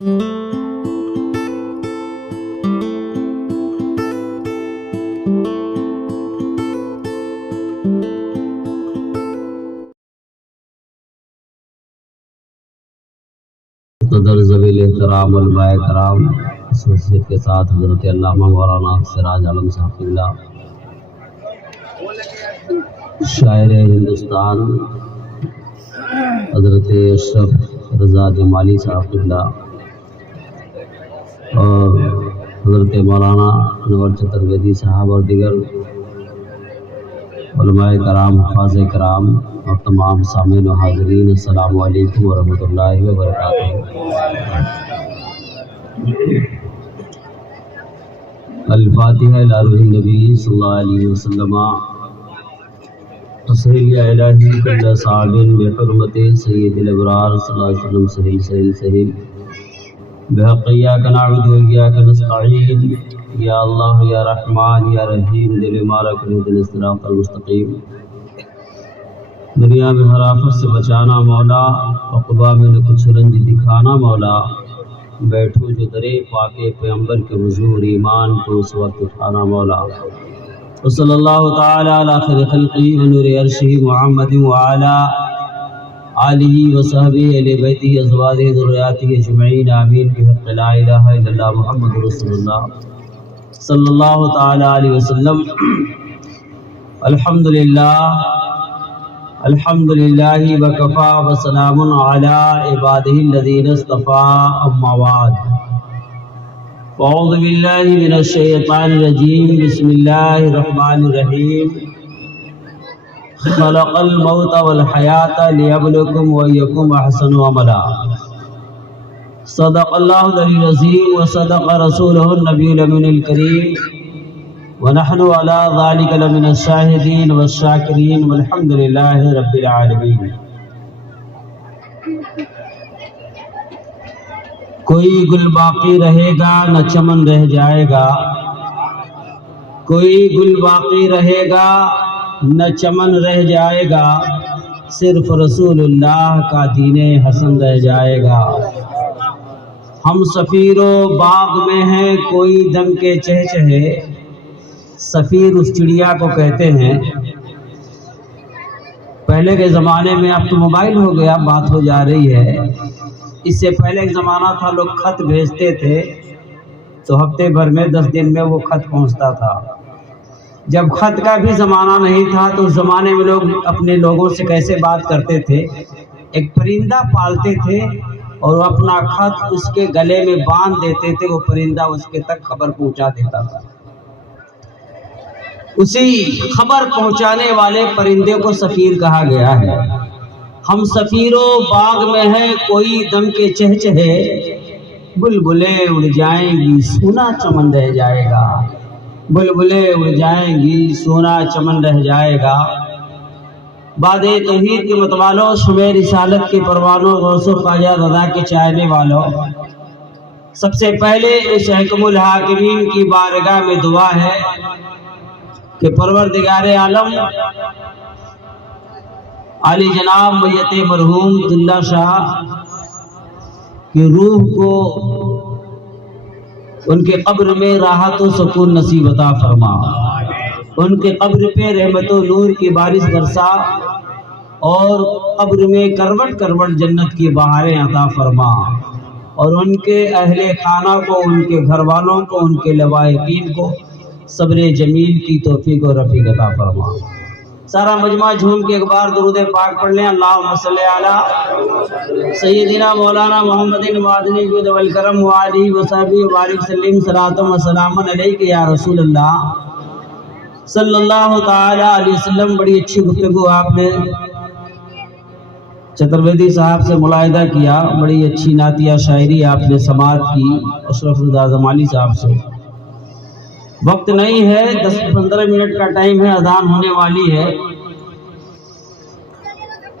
صدر ذویل احترام علماء کرام، خصوصیت کے ساتھ حضرت علامہ مولانا سراج عالم صاحب قبلہ، شاعر ہندوستان حضرت اشرف رضا جمالی صاحب قبلہ، اور حضرت مولانا انور چترویدی صاحب اور دیگر علماء کرام، حفاظ کرام اور تمام سامعین و حاضرین، السلام علیکم ورحمۃ اللہ وبرکاتہ۔ الفاتحہ الی روح النبی صلی اللہ علیہ وسلم۔ تسہیل یا الہی کل صعب بحرمت سید الابرار صلی اللہ علیہ وسلم، سہیل سہیل سہیل بحق ایاک نعبد و ایاک نستعین، یا اللہ یا رحمان یا رحیم، دل مارک اہدنا الصراط المستقیم۔ دنیا میں ہر آفت سے بچانا مولا، عقبہ میں نہ کچھ رنج دکھانا مولا، بیٹھو جو درے پاکے پیغمبر کے حضور، ایمان کو اس وقت اٹھانا مولا۔ وصلی اللہ تعالی علی خیر خلقہ ونور عرشہ محمد وعلی آلہ وصحبہ اہل بیتہ ازواجہ ذریاتہ اجمعین، آمین بحق لا الہ الا اللہ محمد رسول اللہ صلی اللہ تعالی علیہ وسلم۔ الحمدللہ الحمدللہ وکفا وسلام علی عبادہ الذین اصطفیٰ، اما بعد۔ اعوذ باللہ من الشیطان الرجیم، بسم اللہ الرحمن الرحیم۔ خلق الموت والحیاة لیبلوکم وایکم احسن عملا۔ صدق اللہ العلی العظیم وصدق رسولہ النبی الامین الکریم، ونحن علی ذلک لمن الشاہدین والشاکرین، والحمد للہ رب العالمین۔ کوئی گل باقی رہے گا نہ چمن رہ جائے گا، کوئی گل باقی رہے گا نہ چمن رہ جائے گا، صرف رسول اللہ کا دین حسن رہ جائے گا۔ ہم سفیر و باغ میں ہیں کوئی دم کے چہچہے، سفیر اس چڑیا کو کہتے ہیں۔ پہلے کے زمانے میں، اب تو موبائل ہو گیا، بات ہو جا رہی ہے، اس سے پہلے ایک زمانہ تھا لوگ خط بھیجتے تھے تو ہفتے بھر میں 10 دن میں وہ خط پہنچتا تھا۔ جب خط کا بھی زمانہ نہیں تھا تو اس زمانے میں لوگ اپنے لوگوں سے کیسے بات کرتے تھے، ایک پرندہ پالتے تھے اور وہ اپنا خط اس کے گلے میں باندھ دیتے تھے، وہ پرندہ اس کے تک خبر پہنچا دیتا تھا۔ اسی خبر پہنچانے والے پرندے کو سفیر کہا گیا ہے۔ ہم سفیروں باغ میں ہیں کوئی دم کے چہچہے، بلبلیں اڑ جائیں گی سونا چمن رہ جائے گا، بلبلیں اڑ جائیں گی سونا چمن رہ جائے گا۔ باد توحید کے متوالوں، شمع رسالت کے پروانوں، غوث و خواجہ رضا کے چاہنے والوں، سب سے پہلے اس حکم الحاکمین کی بارگاہ میں دعا ہے کہ پروردگار عالم علی جناب میت مرحوم عبداللہ شاہ کی روح کو ان کے قبر میں راحت و سکون نصیب عطا فرما، ان کے قبر پہ رحمت و نور کی بارش برسا، اور قبر میں کروٹ کروٹ جنت کی بہاریں عطا فرما، اور ان کے اہل خانہ کو، ان کے گھر والوں کو، ان کے لوائقین کو صبر جمیل کی توفیق و رفیق عطا فرما۔ سارا مجمع جھوم کے ایک بار درود پاک پڑھ لیں۔ اللہم صلی علی سیدنا مولانا محمد معدنی الجود والکرم وآلہ وصحبہ وبارک وسلم، صلاۃ و سلام علیک یا رسول اللہ صلی اللہ تعالی علیہ وسلم۔ بڑی اچھی گفتگو آپ نے چترویدی صاحب سے ملاحظہ کیا، بڑی اچھی نعتیہ شاعری آپ نے سماعت کی اشرف رضا جمالی صاحب سے۔ وقت نہیں ہے، 10-15 منٹ کا ٹائم ہے، اذان ہونے والی ہے،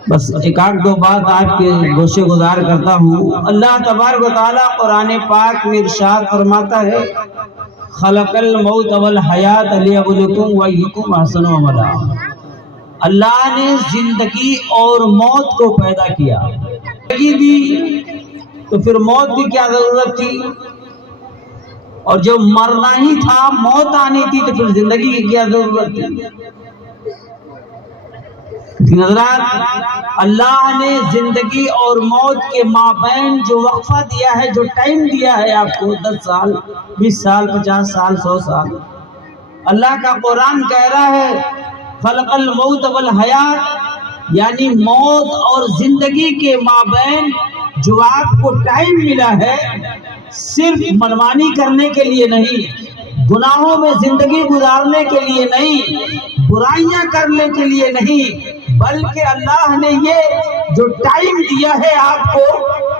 بس ایک آدھ دو بات آپ کے گوشے گزار کرتا ہوں۔ اللہ تبارک و تعالیٰ قرآن پاک میں ارشاد فرماتا ہے، خلق الموت والحیات لیبلوکم وایکم احسن عملا۔ اللہ نے زندگی اور موت کو پیدا کیا۔ زندگی بھی تو پھر موت کی کیا ضرورت تھی؟ اور جب مرنا ہی تھا، موت آنی تھی، تو پھر زندگی کی کیا ضرورت تھی؟ حضرات، اللہ نے زندگی اور موت کے مابین جو وقفہ دیا ہے، جو ٹائم دیا ہے آپ کو، 10 سال 20 سال 50 سال 100 سال، اللہ کا قرآن کہہ رہا ہے خلق الموت والحیات، یعنی موت اور زندگی کے مابین جو آپ کو ٹائم ملا ہے، صرف منمانی کرنے کے لیے نہیں، گناہوں میں زندگی گزارنے کے لیے نہیں، برائیاں کرنے کے لیے نہیں، بلکہ اللہ نے یہ جو ٹائم دیا ہے آپ کو،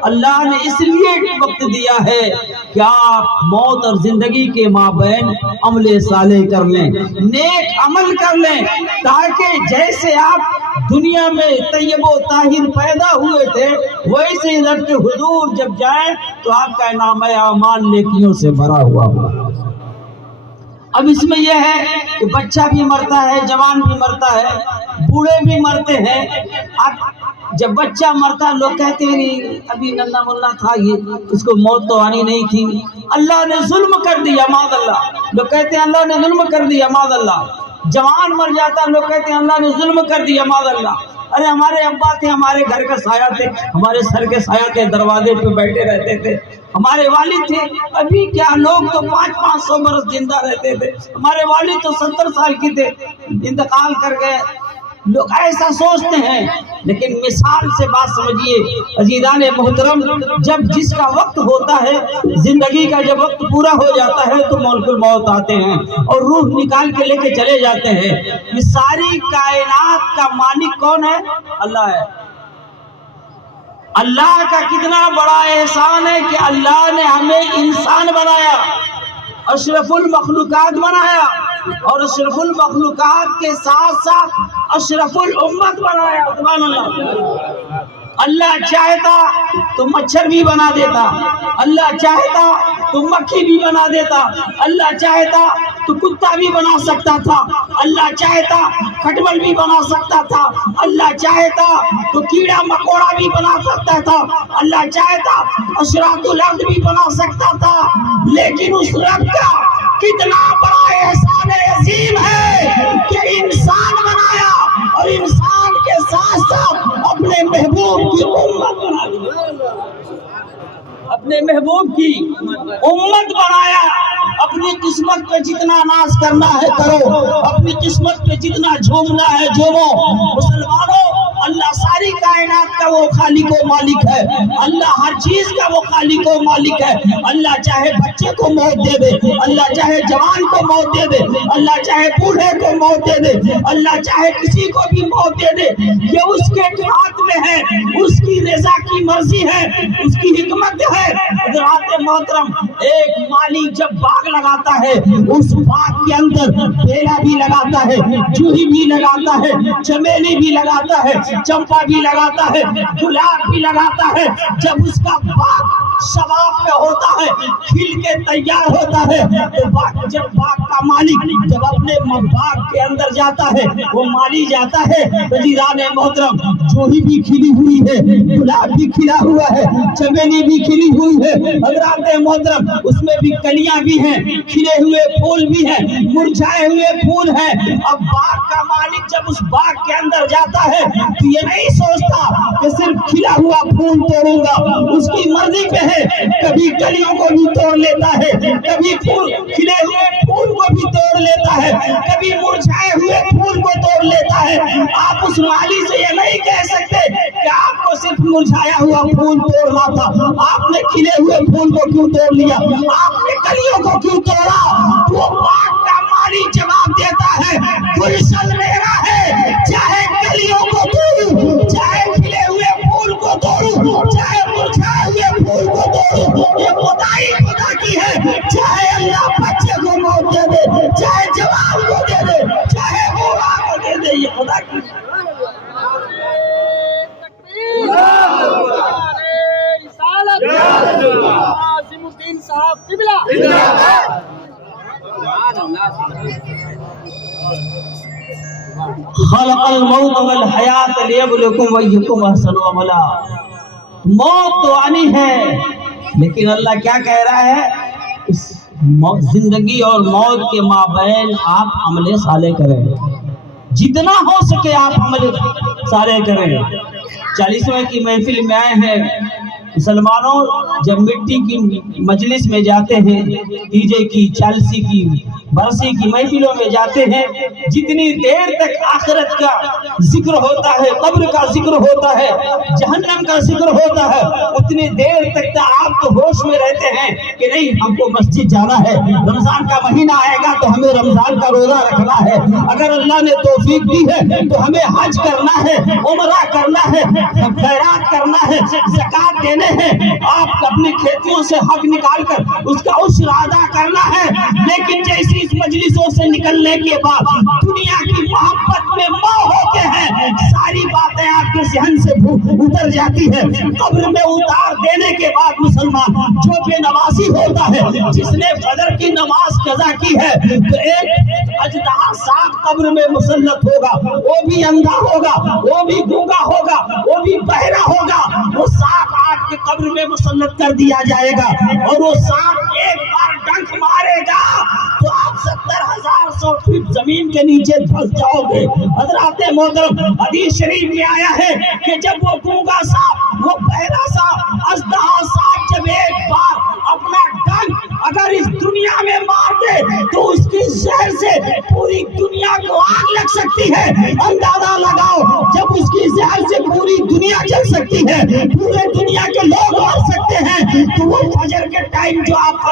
اللہ نے اس لیے وقت دیا ہے کہ آپ موت اور زندگی کے مابین عمل صالح کر لیں، نیک عمل کر لیں، تاکہ جیسے آپ دنیا میں طیب و طاہر پیدا ہوئے تھے، ویسے ہی رب کے حضور جب جائیں تو آپ کا نامہ اعمال نیکیوں سے بھرا ہوا ہوا۔ اب اس میں یہ ہے کہ بچہ بھی مرتا ہے، جوان بھی مرتا ہے، بوڑھے بھی مرتے ہیں۔ اب جب بچہ مرتا لوگ کہتے ہیں ابھی ننھا ملا تھا، یہ اس کو موت تو آنی نہیں تھی، اللہ نے ظلم کر دیا، معاذ اللہ۔ لوگ کہتے ہیں اللہ نے ظلم کر دیا، معاذ اللہ۔ جوان مر جاتا، لوگ کہتے ہیں اللہ نے ظلم کر دیا، معاذ اللہ۔ ارے ہمارے ابا تھے، ہمارے گھر کا سایہ تھے، ہمارے سر کے سایہ تھے، دروازے پہ بیٹھے رہتے تھے، ہمارے والد تھے، ابھی کیا لوگ تو 500 برس زندہ رہتے تھے، ہمارے والد تو 70 سال کی تھے، انتقال کر گئے۔ لوگ ایسا سوچتے ہیں، لیکن مثال سے بات سمجھیے عزیزان محترم، جب جس کا وقت ہوتا ہے، زندگی کا جب وقت پورا ہو جاتا ہے تو ملک الموت آتے ہیں اور روح نکال کے لے کے چلے جاتے ہیں۔ یہ ساری کائنات کا مالک کون ہے؟ اللہ ہے۔ اللہ کا کتنا بڑا احسان ہے کہ اللہ نے ہمیں انسان بنایا، اشرف المخلوقات بنایا، اور اشرف المخلوقات کے ساتھ ساتھ اشرف الامت بنایا۔ سبحان اللہ۔ اللہ چاہتا تو مچھر بھی بنا دیتا، اللہ چاہتا تو مکھی بھی بنا دیتا، اللہ چاہتا تو کتا بھی بنا سکتا تھا، اللہ چاہتا کھٹمل بھی بنا سکتا تھا، اللہ چاہتا تو کیڑا مکوڑا بھی بنا سکتا تھا، اللہ چاہتا اشراط الارض بھی بنا سکتا تھا، لیکن اس رب کا کتنا بڑا احسان عظیم ہے کہ انسان بنایا اور انسان کے ساتھ ساتھ اپنے محبوب کی امت بنا دی، اپنے محبوب کی امت بنایا۔ اپنی قسمت پہ جتنا ناز کرنا ہے کرو، اپنی قسمت پہ جتنا جھومنا ہے جھومو۔ مسلمانوں، اللہ ساری کائنات کا وہ خالق و مالک ہے، اللہ ہر چیز کا وہ خالق و مالک ہے۔ اللہ چاہے بچے کو موت دے دے، اللہ چاہے جوان کو موت دے دے، اللہ چاہے بوڑھے کو موت دے دے، اللہ چاہے کسی کو بھی موت دے دے، یہ اس کے ہاتھ میں ہے، اس کی رضا کی مرضی ہے، اس کی حکمت ہے۔ حضرات محترم، ایک مالی جب باغ لگاتا ہے، اس باغ کے اندر بیلا بھی لگاتا ہے، جوہی بھی لگاتا ہے، چمیلی بھی لگاتا ہے، چمپا بھی لگاتا ہے، گلاب بھی لگاتا ہے۔ جب اس کا باغ شباب پہ ہوتا ہے، کھل کے تیار ہوتا ہے، تو جب باغ کا مالک جب اپنے باغ کے اندر جاتا ہے، وہ مالی جاتا ہے، عزیزان محترم، جوہی بھی کھلی ہوئی ہے، گلاب بھی کھلا ہوا ہے، چمیلی بھی کھلی ہوئی ہے، حضرات محترم، اس میں بھی کلیاں بھی ہیں، کھلے ہوئے پھول بھی ہیں، مرجھائے ہوئے پھول ہیں۔ اب باغ کا مالک جب اس باغ کے اندر جاتا ہے تو یہ نہیں سوچتا کہ صرف کھلا ہوا پھول توڑوں گا، اس کی مرضی پہ ہے، کبھی کلیوں کو بھی توڑ لیتا ہے، کبھی پھول کھلے ہوئے پھول کو بھی توڑ لیتا ہے، کبھی مرجھائے ہوئے پھول کو توڑ لیتا ہے۔ آپ اس مالی سے یہ نہیں کہہ سکتے کہ آپ کو صرف مرجھایا ہوا پھول توڑنا تھا، آپ نے کھلے ہوئے پھول کو کیوں توڑ لیا، آپ نے کلیوں کو کیوں توڑا؟ وہ باغ کا مالی جواب دیتا ہے، گلشن میرا ہے، چاہے کلیوں کو توڑوں، چاہے کھلے ہوئے پھول کو توڑوں، چاہے مرجھائے ہوئے پھول کو توڑوں، یہ خدائی خدا کی ہے۔ چاہے اللہ بچے کو موت دے دے، چاہے جوان کو دے دے، چاہے بوڑھا کو دے دے، یہ خدا کی ہے۔ عاصم الدین صاحب قبلہ خلق الموت والحیات لیبلوکم ایکم احسن عملا۔ موت تو آنی ہے، لیکن اللہ کیا کہہ رہا ہے؟ اس زندگی اور موت کے مابین آپ عمل صالح کریں، جتنا ہو سکے آپ عمل صالح کریں۔ 40ویں کی محفل میں آئے ہیں مسلمانوں، جب مٹی کی مجلس میں جاتے ہیں، تیجے کی 40 کی برسی کی محفلوں میں جاتے ہیں، جتنی دیر تک آخرت کا ذکر ہوتا ہے، قبر کا ذکر ہوتا ہے، جہنم کا ذکر ہوتا ہے، اتنی دیر تک آپ تو ہوش میں رہتے ہیں کہ نہیں ہم کو مسجد جانا ہے، رمضان کا مہینہ آئے گا تو ہمیں رمضان کا روزہ رکھنا ہے، اگر اللہ نے توفیق دی ہے تو ہمیں حج کرنا ہے، عمرہ کرنا ہے، خیرات کرنا ہے، زکات دینے ہیں، آپ اپنی کھیتیوں سے حق نکال کر اس کا عشر ادا کرنا ہے۔ لیکن جیسی اس مجلسوں سے نکلنے کے بعد دنیا کی محبت میں مو ہوتے ہیں، ساری باتیں آپ کے ذہن سے اتر جاتی ہے۔ قبر میں اتار دینے کے بعد مسلمان جو بے نمازی ہوتا ہے، جس نے فجر کی نماز قضا کی ہے، تو ایک اژدہا سانپ قبر میں مسلط ہوگا، وہ بھی اندھا ہوگا، وہ بھی گونگا ہوگا، وہ بھی بہرا ہوگا، وہ سانپ آپ کے قبر میں مسلط کر دیا جائے گا، اور وہ سانپ ایک بار ڈنک مارے گا تو آپ 70,000 فٹ زمین کے نیچے دھس جاؤ گے۔ حضرات محترم، حدیث شریف میں آیا ہے کہ جب وہ گونگا سانپ، وہ بہرا سانپ، اژدہا سانپ جب ایک بار اپنا ڈنک اگر اس دنیا میں مار دے تو اس کی زہر سے پوری دنیا کو آگ لگ سکتی ہے۔ اندازہ لگاؤ، جب اس کی زہر سے پوری دنیا جل سکتی ہے، پورے دنیا کے لوگ مر سکتے ہیں، تو وہ فجر کے ٹائم جو آپ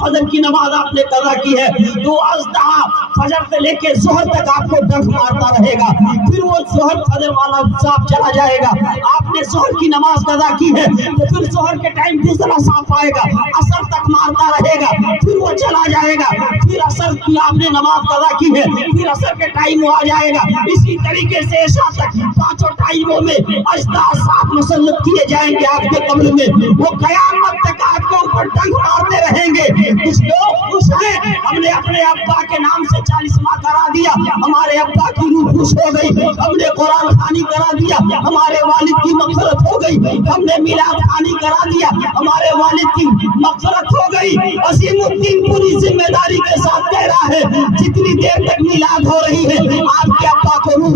فجر کی نماز آپ نے قضا کی ہے، تو اژدہا فجر سے لے کے ظہر تک آپ کو ڈنک مارتا رہے گا، پھر وہ ظہر فجر والا سانپ چلا جائے گا۔ آپ نے ظہر کی نماز قضا کی ہے تو پھر ظہر کے ٹائم دوسرا سانپ آئے گا، عصر تک مارتا رہے گا، پھر وہ چلا جائے گا، پھر عصر کی آپ نے نماز قضا کی ہے، پھر عصر کے ٹائم وہ آ جائے گا۔ اسی طریقے سے عشاء تک پانچوں ٹائموں میں اژدہا سانپ مسلط کیے جائیں گے آپ کے قبر میں، وہ قیامت تک آپ کے اوپر ڈنک مارتے رہیں گے۔ کچھ لوگ خوش ہیں، ہم نے اپنے ابا کے نام سے 40 ماہ کرا دیا، ہمارے ابا کی روح خوش ہو گئی، ہم نے قرآن خوانی کرا دیا، ہمارے والد کی مغفرت ہو گئی، ہم نے میلاد خوانی کرا دیا، ہمارے والد کی مغفرت ہو گئی۔ عظیم الدین پوری ذمہ داری کے ساتھ کہہ رہا ہے، جتنی دیر تک میلاد ہو رہی ہے آپ کے ابا کو روح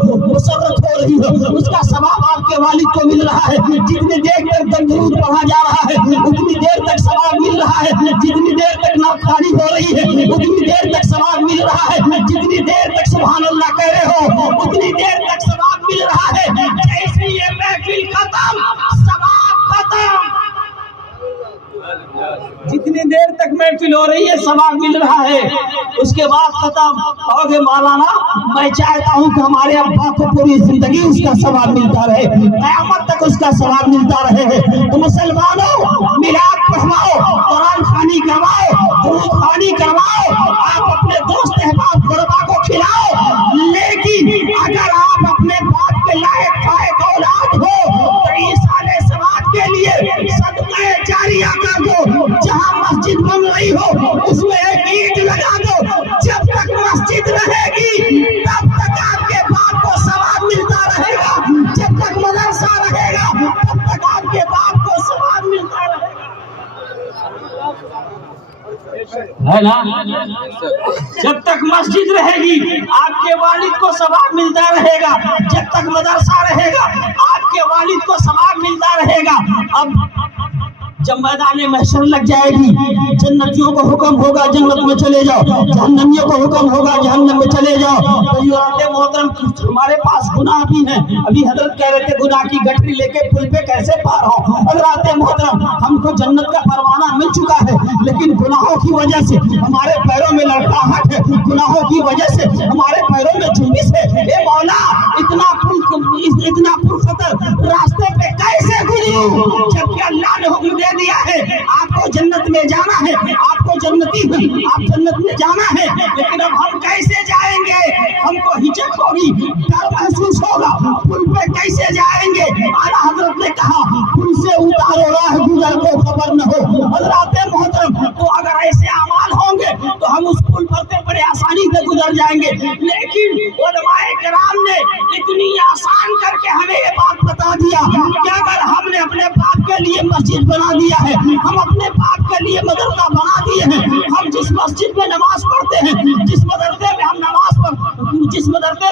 کو مسرت ہو رہی ہے، اس کا ثواب آپ کے والد کو مل رہا ہے۔ جتنی دیر تک درود پڑھا جا رہا ہے اتنی دیر تک ثواب مل رہا ہے، جتنی دیر تک نعت خوانی ہو رہی ہے اتنی دیر تک ثواب مل رہا ہے، جتنی دیر تک سبحان اللہ کہہ رہے ہو اتنی دیر تک ثواب مل رہا ہے۔ جیسے یہ محفل ختم، ثواب ختم، جتنی دیر تک محفل ہو رہی ہے ثواب مل رہا ہے، اس کے بعد ختم ہوگے مولانا میں چاہتا ہوں کہ ہمارے ابا کو پوری زندگی اس کا ثواب ملتا رہے، قیامت تک اس کا ثواب ملتا رہے۔ تو مسلمانوں، میلاد پڑھواؤ، قرآن خوانی کرواؤ، درود خوانی کرواؤ، آپ اپنے دوست احباب غربا کو کھلاؤ، لیکن اگر آپ اپنے باپ کے لائق فائق اولاد ہو تو ایصال ثواب کے لیے صدقہ جاریہ کر دو، جہاں مسجد بن رہی ہو اس میں ایک اینٹ لگا دو، جب تک مسجد رہے گی تب تک آپ کے باپ کو ثواب ملتا رہے گا، جب تک مدرسہ رہے گا تب تک آپ کے باپ کو ثواب ملتا رہے گا، ہے نا؟ جب تک مسجد رہے گی آپ کے والد کو ثواب ملتا رہے گا، جب تک مدرسہ رہے گا آپ کے والد کو ثواب ملتا رہے گا۔ اب جب میدان محشر لگ جائے گی، جنتیوں کو حکم ہوگا جنت میں چلے جاؤ، جہنمیوں کو حکم ہوگا جہنم میں چلے جاؤ۔ تو یہ محترم ہمارے پاس گناہ بھی ہیں، ابھی حضرت کہہ رہے تھے گناہ کی گٹری لے کے پل پہ کیسے پار ہو۔ حضرات محترم ہم کو جنت کا پروانہ مل چکا ہے، لیکن گناہوں کی وجہ سے ہمارے پیروں میں لڑکھڑاہٹ ہے، گناہوں کی وجہ سے ہمارے پیروں میں جنبش ہے۔ اے مولا اتنا پرخطر راستے پہ کیسے گزروں، جبکہ اللہ نے حکم دے دیا ہے آپ کو جنت میں جانا ہے، آپ کو جنتی آپ جنت میں جانا ہے، لیکن اب ہم کیسے جائیں گے؟ ہم کو ہچک ہوگی، ڈر محسوس ہوگا، پل پہ کیسے جائیں گے؟ اعلیٰ حضرت نے کہا پل سے اتارو راہ گزر کو خبر نہ ہو۔ حضرات محترم تو اگر ایسے اعمال ہوں گے تو ہم اس پل پر سے بڑے آسانی سے گزر جائیں گے، لیکن علماء کرام نے اتنی آسان کر کے ہمیں یہ بات بتا دیا کہ اگر ہم نے اپنے باپ کے لیے مسجد بنا دیا ہے، ہم اپنے باپ کے لیے مدرسہ بنا دیے ہیں، ہم جس مسجد میں نماز پڑھتے ہیں، جس مدرسے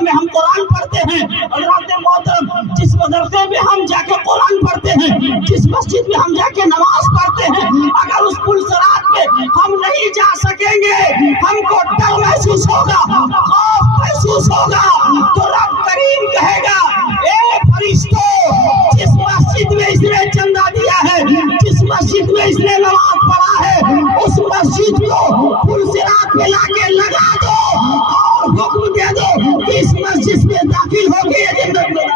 میں ہم قرآن پڑھتے ہیں، حضرات محترم جس مدرسے میں ہم جا کے قرآن پڑھتے ہیں، جس مسجد میں ہم جا کے نماز پڑھتے ہیں، اگر اس پل صراط پہ ہم نہیں جا سکیں گے، ہم کو ڈر محسوس ہوگا، خوف محسوس ہوگا، تو رب کریم کہے گا اے فرشتوں، جس مسجد میں اس نے چندہ دیا ہے، جس مسجد میں اس نے نماز پڑھا ہے، اس مسجد کو پل صراط پہ لا کے لگا دو اور حکم دے دو کہ اس مسجد میں داخل ہو گئے جنت میں۔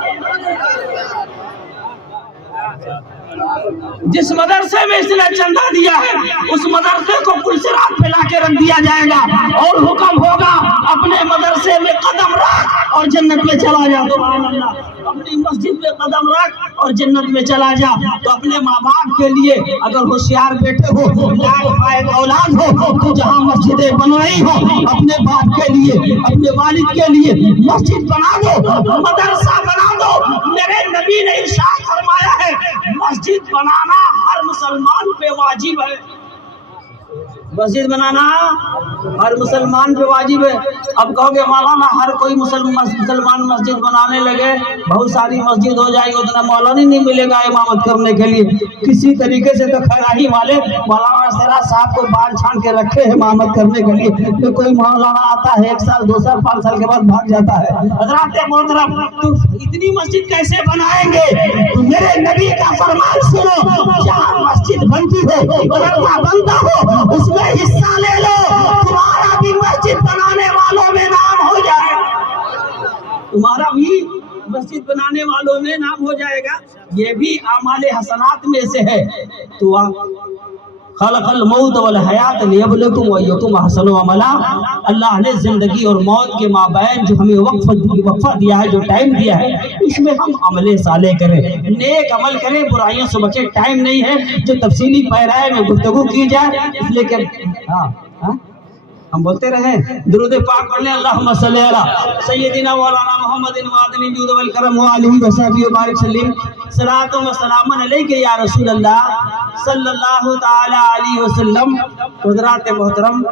جس مدرسے میں اس نے چندہ دیا ہے، اس مدرسے کو پل صراط پہ لا کے رکھ دیا جائے گا اور حکم ہوگا اپنے مدرسے میں قدم رکھ اور جنت میں چلا جا۔ سبحان اللہ، اپنی مسجد میں قدم رکھ اور جنت میں چلا جا۔ تو اپنے ماں باپ کے لیے اگر ہوشیار بیٹے ہو، لائق فائق اولاد ہو، تو جہاں مسجدیں بنائی ہو، اپنے باپ کے لیے، اپنے والد کے لیے مسجد بنا دو، مدرسہ بنا دو۔ میرے نبی نے ارشاد فرمایا ہے مسجد بنانا ہر مسلمان پہ واجب ہے، مسجد بنانا ہر مسلمان پہ واجب ہے۔ اب کہو گے مولانا ہر کوئی مسلمان مسجد بنانے لگے، بہت ساری مسجد ہو جائے گی، اتنا مولانا نہیں ملے گا امامت کرنے کے لیے۔ کسی طریقے سے تو خیراہی والے مولانا سراج صاحب کو بال چھان کے رکھے ہیں امامت کرنے کے لیے، تو کوئی مولانا آتا ہے 1 سال 2 سال 5 سال کے بعد بھاگ جاتا ہے۔ حضرات محترم تو اتنی مسجد کیسے بنائیں گے؟ تو میرے نبی کا فرمان سنو، جہاں مسجد بنتی ہو، مدرسہ بنتا ہو، اس میں حصہ لے لو، تمہارا بھی مسجد بنانے والوں میں نام ہو جائے گا، تمہارا بھی مسجد بنانے والوں میں نام ہو جائے گا۔ یہ بھی اعمال حسنات میں سے ہے۔ تو خلق الموت والحیات لیبلوکم ایکم احسن عملا، اللہ نے زندگی اور موت کے مابین جو ہمیں وقفہ دیا ہے، جو ٹائم دیا ہے، اس میں ہم عمل صالح کریں، نیک عمل کریں، برائیوں سے بچیں۔ ٹائم نہیں ہے جو تفصیلی پیرائے میں گفتگو کی جائے، اس لیے کہ ہم بولتے رہیں درود پاک پڑھ لیں، اللہم صلی علی سیدنا مولانا محمد وعدنی جود والکرم وآلہ وصحبہ وبارک سلیم، صلاۃ و سلام علیک یا رسول اللہ صلی اللہ تعالی علیہ وسلم۔ حضرات محترم،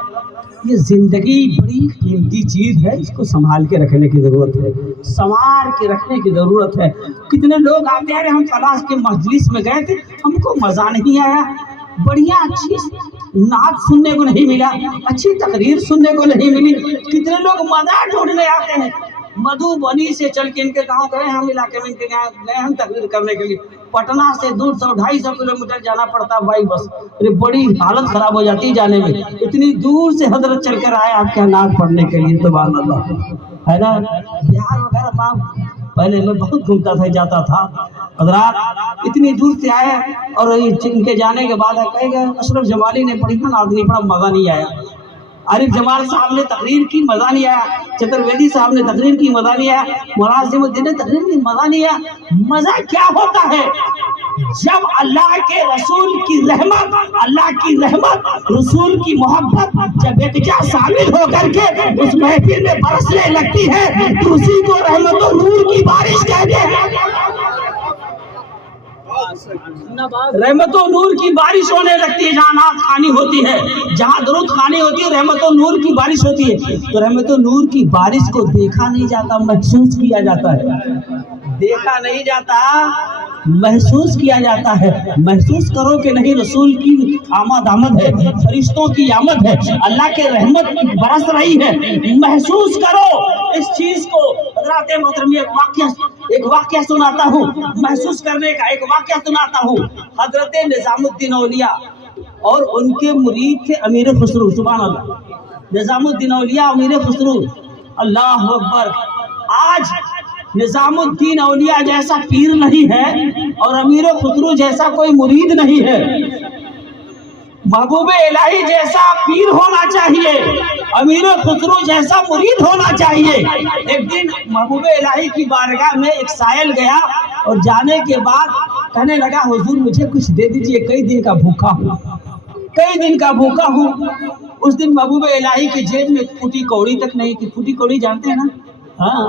یہ زندگی بڑی قیمتی چیز ہے، اس کو سنبھال کے رکھنے کی ضرورت ہے، سنوار کے رکھنے کی ضرورت ہے۔ کتنے لوگ آتے ہیں، ہم فلاں کے مجلس میں گئے تھے، ہم کو مزہ نہیں آیا، بڑھیا اچھی نعت سننے کو نہیں ملا، اچھی تقریر سننے کو نہیں ملی۔ کتنے لوگ مزہ ڈھونڈنے آتے ہیں، مدھوبنی سے چل کے ان کے گاؤں گئے، ہم علاقے میں ان کے گئے ہم تقریر کرنے کے لیے، پٹنہ سے دور 100-250 کلومیٹر جانا پڑتا بائی بس، بڑی حالت خراب ہو جاتی جانے میں، اتنی دور سے حضرت چل کر آئے آپ کے نعت پڑھنے کے لیے۔ سبحان اللہ، ہے نا؟ بہار وغیرہ پہلے میں بہت گھومتا تھا، جاتا تھا، حضرات اتنی دور سے آئے اور ان کے جانے کے بعد کہے گا اشرف جمالی نے پڑھی نا آدمی، بڑا مزہ نہیں آیا، عارف جمال صاحب نے تقریر کی، مزہ نہیں آیا، چترویدی صاحب نے تقریر کی، مزہ نہیں آیا، مولانا عظیم الدین نے تقریر کی، مزہ نہیں آیا۔ مزہ کیا ہوتا ہے؟ جب اللہ کے رسول کی رحمت، اللہ کی رحمت، رسول کی محبت جب یکجا شامل ہو کر کے اس محفل میں برسنے لگتی ہے تو اسی کو رحمت و نور کی بارش کہتے ہیں۔ رحمت و نور کی بارش ہونے لگتی ہے، جہاں نعت خوانی ہوتی ہے، جہاں درود خوانی ہوتی ہے، رحمت و نور کی بارش ہوتی ہے۔ تو رحمت و نور کی بارش کو دیکھا نہیں جاتا، محسوس کیا جاتا ہے، دیکھا نہیں جاتا، محسوس کیا جاتا ہے۔ محسوس کرو کہ نہیں، رسول کی آمد ہے، فرشتوں کی آمد ہے، اللہ کے رحمت برس رہی ہے، محسوس کرو اس چیز کو۔ حضرات محترم، ایک واقعہ سناتا ہوں، محسوس کرنے کا ایک واقعہ سناتا ہوں۔ حضرت نظام الدین اولیاء اور ان کے مرید تھے امیر خسرو، سبحان اللہ، نظام الدین اولیاء امیر خسرو، اللہ اکبر۔ آج نظام الدین اولیاء جیسا پیر نہیں ہے اور امیر خسرو جیسا کوئی مرید نہیں ہے، محبوب الہی جیسا پیر ہونا چاہیے، امیر خسرو جیسا مرید ہونا چاہیے۔ ایک دن محبوب الہی کی بارگاہ میں ایک سائل گیا اور جانے کے بعد کہنے لگا حضور مجھے کچھ دے دیجئے، کئی دن کا بھوکا ہوں۔ اس دن محبوب الہی کی جیب میں پھوٹی کوڑی تک نہیں تھی، پھوٹی کوڑی جانتے ہیں نا؟ ہاں،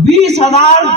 20,000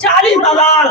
40,000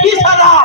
20,000,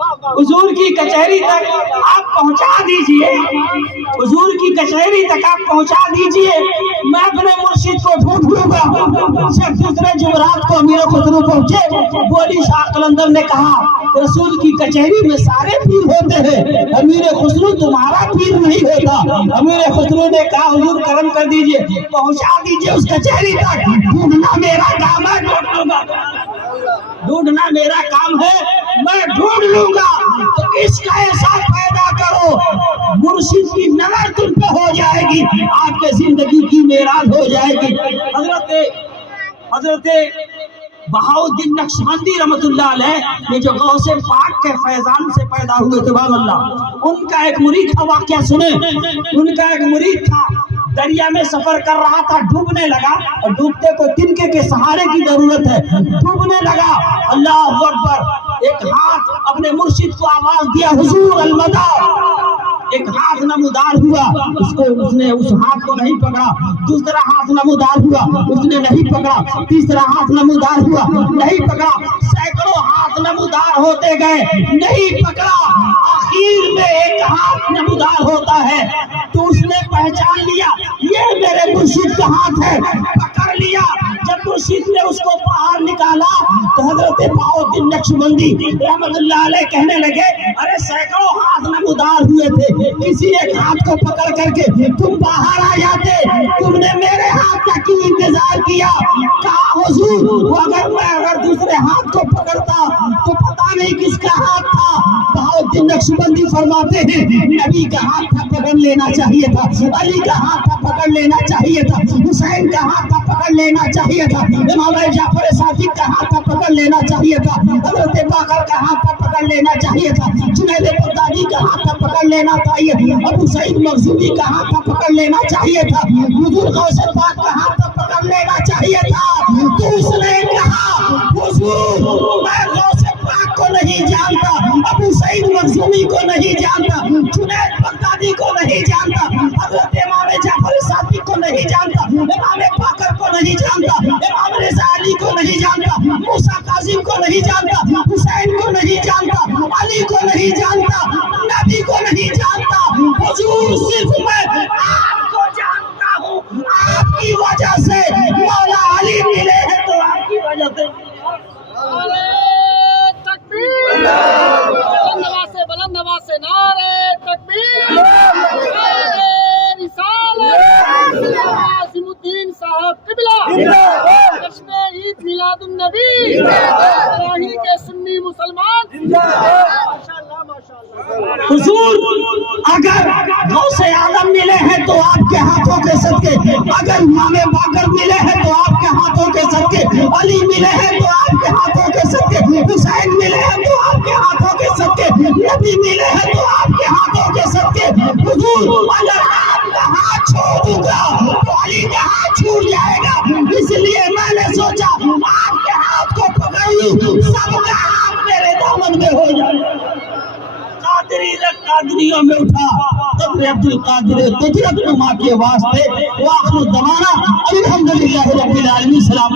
حضور کی کچہری تک آپ پہنچا دیجئے، حضور کی کچہری تک آپ پہنچا دیجئے، میں اپنے مرشد کو ڈھونڈ لوں گا۔ جب دوسرے جمعرات کو امیر خسرو پہنچے، بولی شاہ قلندر نے کہا رسول کی کچہری میں سارے پیر ہوتے ہیں، امیر خسرو تمہارا پیر نہیں ہوتا۔ امیر خسرو نے کہا حضور کرم کر دیجئے، پہنچا دیجئے اس کچہری تک، ڈھونڈنا میرا کام ہے، ڈھونڈ لوں گا، ڈھونڈنا میرا کام ہے، میں ڈھونڈ لوں گا۔ تو اس کا ایسا پیدا کرو مرشد کی نظر تم پہ ہو جائے گی، آپ کے زندگی کی معراج ہو جائے گی۔ حضرت بہاؤالدین نقشبندی رحمت اللہ علیہ یہ جو غوث پاک کے فیضان سے پیدا ہوئے سبحان اللہ، ان کا ایک مرید تھا، واقعہ سنیں، ان کا ایک مرید تھا دریا میں سفر کر رہا تھا، ڈوبنے لگا، اور ڈوبتے کو تنکے کے سہارے کی ضرورت ہے، ڈوبنے لگا، اللہ اکبر، ایک ہاتھ اپنے مرشد کو آواز دیا حضور المدد، ایک ہاتھ نمودار ہوا، اس نے اس ہاتھ کو نہیں پکڑا، دوسرا ہاتھ نمودار ہوا، اس نے نہیں پکڑا، تیسرا ہاتھ نمودار ہوا، نہیں پکڑا، سینکڑوں ہاتھ نمودار ہوتے گئے، نہیں پکڑا، آخر میں ایک ہاتھ نمودار ہوتا ہے، تو اس نے پہچان لیا یہ میرے مرشد کا ہاتھ ہے، پکڑ لیا۔ جب مرشد نے اس کو باہر نکالا تو حضرت بہاؤالدین نقشبندی رحمت اللہ علیہ کہنے لگے ارے سینکڑوں ہاتھ نمودار ہوئے تھے، کسی ایک ہاتھ کو پکڑ کر کے تم باہر آ جاتے، تم نے میرے ہاتھ کا کیوں انتظار کیا؟ کہا حضور اگر دوسرے ہاتھ کو پکڑتا تو پتہ نہیں کس کا ہاتھ تھا۔ بہاؤالدین نقشبندی فرماتے ہیں نبی کا ہاتھ تھا، پکڑ لینا چاہیے تھا، علی کا ہاتھ تھا، پکڑ لینا چاہیے تھا، حسین کا ہاتھ تھا، پکڑ لینا چاہیے تھا، امام جعفر صادق کا ہاتھ تھا، پکڑ لینا چاہیے تھا، حضرت باقر کا ہاتھ تھا، پکڑ لینا چاہیے تھا، جنید بغدادی کا ہاتھ تھا، پکڑ لینا چاہیے تھا، ابو سعید مخزومی کا ہاتھ تھا، پکڑ لینا چاہیے تھا، حضور غوث پاک کا ہاتھ تھا، پکڑ لینا چاہیے تھا۔ تو اس نے کہا حضور میں غوث پاک کو نہیں جانتا، ابو سعید مخزومی کو نہیں جانتا، جنید بغدادی کو نہیں جانتا، حضرت امام جعفر صادق کو نہیں جانتا، امام باقر کو نہیں جانتا، امام رضا علی کو نہیں جانتا، موسیٰ کاظم کو نہیں جانتا، حسین کو نہیں جانتا، علی کو نہیں جانتا، نبی کو نہیں جانتا، حضور صرف میں آپ کو جانتا ہوں، آپ کی وجہ سے مولا علی ملے ہیں تو آپ کی وجہ سے بلند آواز سے نعرے تکبیر، نعرے رسالت، عاصم الدین صاحب قبلہ، جشن عید میلاد النبی، راہی کے سنی مسلمان، ماشاءاللہ ماشاءاللہ۔ حضور اگر غوث اعظم ملے ہیں تو آپ کے ہاتھوں کے صدقے، اگر امام باقر ملے ہیں تو آپ کے ہاتھوں کے صدقے، علی ملے ہیں تو آپ کے ہاتھوں کے صدقے، حسین ملے ہیں تو آپ کے ہاتھوں کے صدقے، نبی ملے ہیں تو آپ کے ہاتھوں کے صدقے۔ حضور اگر آپ کا ہاتھ چھوڑ دوں گا تو علی کا ہاتھ چھوٹ جائے گا، اس لیے میں نے سوچا آپ کے ہاتھ کو پکڑ لوں، سب کا ہاتھ میرے دامن میں ہو جائے۔ قادریوں میں اٹھا قدر عبد القادر قدرت نما کے واسطے، وآخر الدمانہ الحمدللہ رب العالمین۔ سلام۔